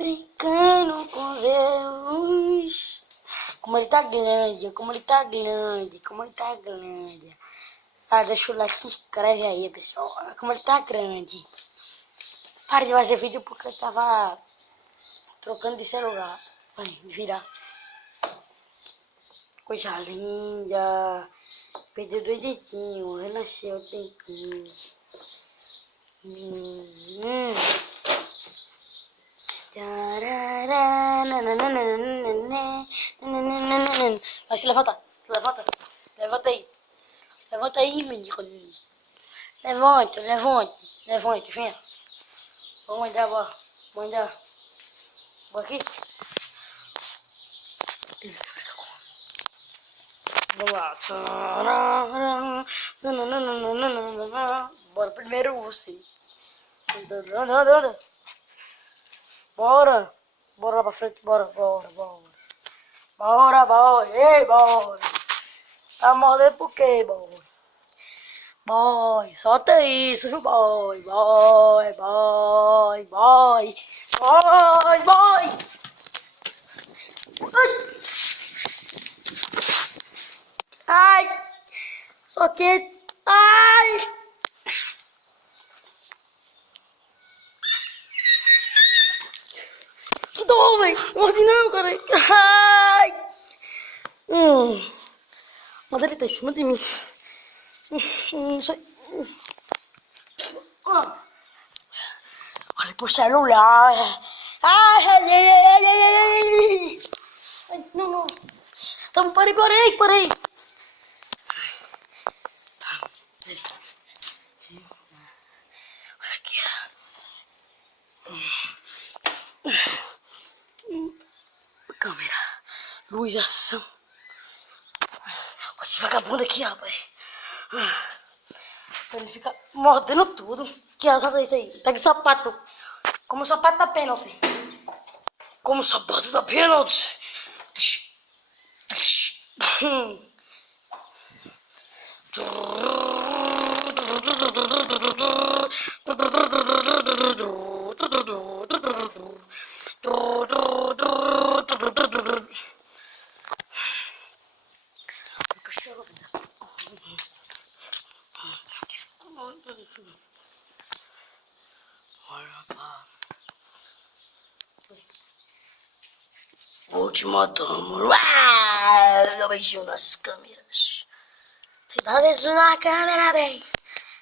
Brincando com Zeus. Como ele tá grande, como ele tá grande, como ele tá grande. Ah, deixa o like, se inscreve aí, pessoal. Como ele tá grande. Para de fazer vídeo porque eu tava trocando de celular. Vai, virar. Coisa linda. Perdeu 2 dedinhos, renasceu o tempinho. Vai se levanta, levanta, levanta aí. Levanta aí, menino. Levanta, levanta, levanta, venha. Vamos mandar, bora. Mandar. Bora aqui. Vamos lá. Bora primeiro você. Bora. Bora lá pra frente, bora, bora, bora. Bora, bora, ei, bora. Tá mordendo por quê, boy? Boy, solta isso, viu, boy? Boy, boy, boy. Boy, boy. Ai, só quente. Ai. Que dor, velho. Morde não, cara. Ai. Mas ele tá em cima de mim. Não sei. Olha pro celular. Ai, ai, ai, ai, ai, ai. Ai, não, não. Então, parei. Olha aqui, câmera, luz, ação. Olha esse vagabundo aqui, rapaz. Ele fica mordendo tudo. Que azar é isso aí? Pega o sapato. Como o sapato da pênalti. Como o sapato da pênalti. Vou te matando. Eu beijo nas câmeras. Você dá beijo na câmera, bem.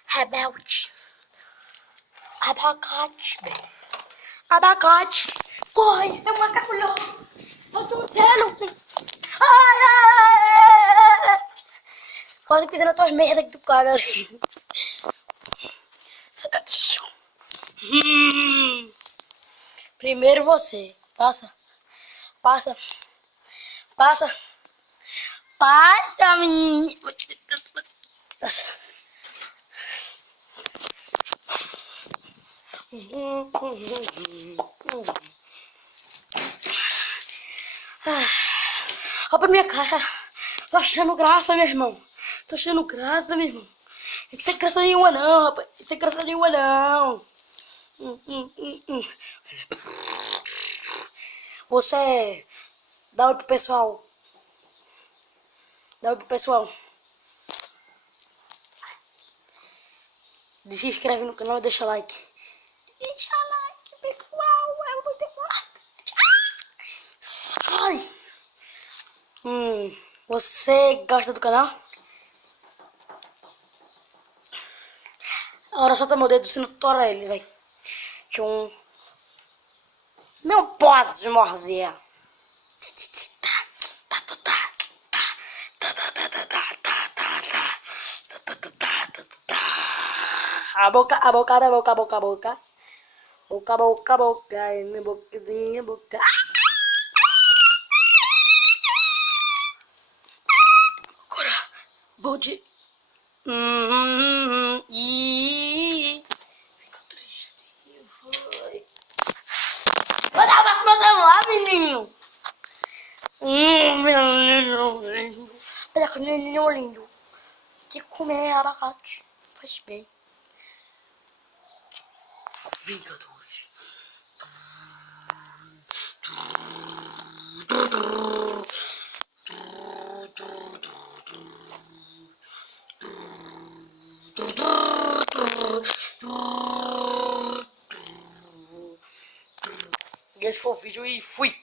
Rebelde. Abacate, bem. Abacate. Corre, é um macaco louco. Bota um zero, bem. Ai, ai, ai. Quase pisando nas tuas merdas que tu caga. Primeiro você. Passa. Passa. Passa. Passa, menino. Passa. Olha pra minha cara. Tô achando graça, meu irmão. Tô achando graça, meu irmão. Não tem que ser graça nenhuma, não, rapaz. Não tem que ser graça nenhuma, não. Você dá oi pro pessoal. Dá oi pro pessoal. Se inscreve no canal e deixa like. Deixa like, pessoal. É muito importante. Ai. Você gosta do canal? Agora solta meu dedo, se não tora ele, vai. Tchum. Não pode se morder. A boca, a boca, a boca, a boca, a boca. Boca, boca, boca, boquinha, boca. Agora, vou de... Fica triste, vai. Vou dar uma pro celular, menino. Meu lindo. Olha que menino lindo. Tem que comer abacate. Faz bem. Vingadores. E esse foi o vídeo e fui!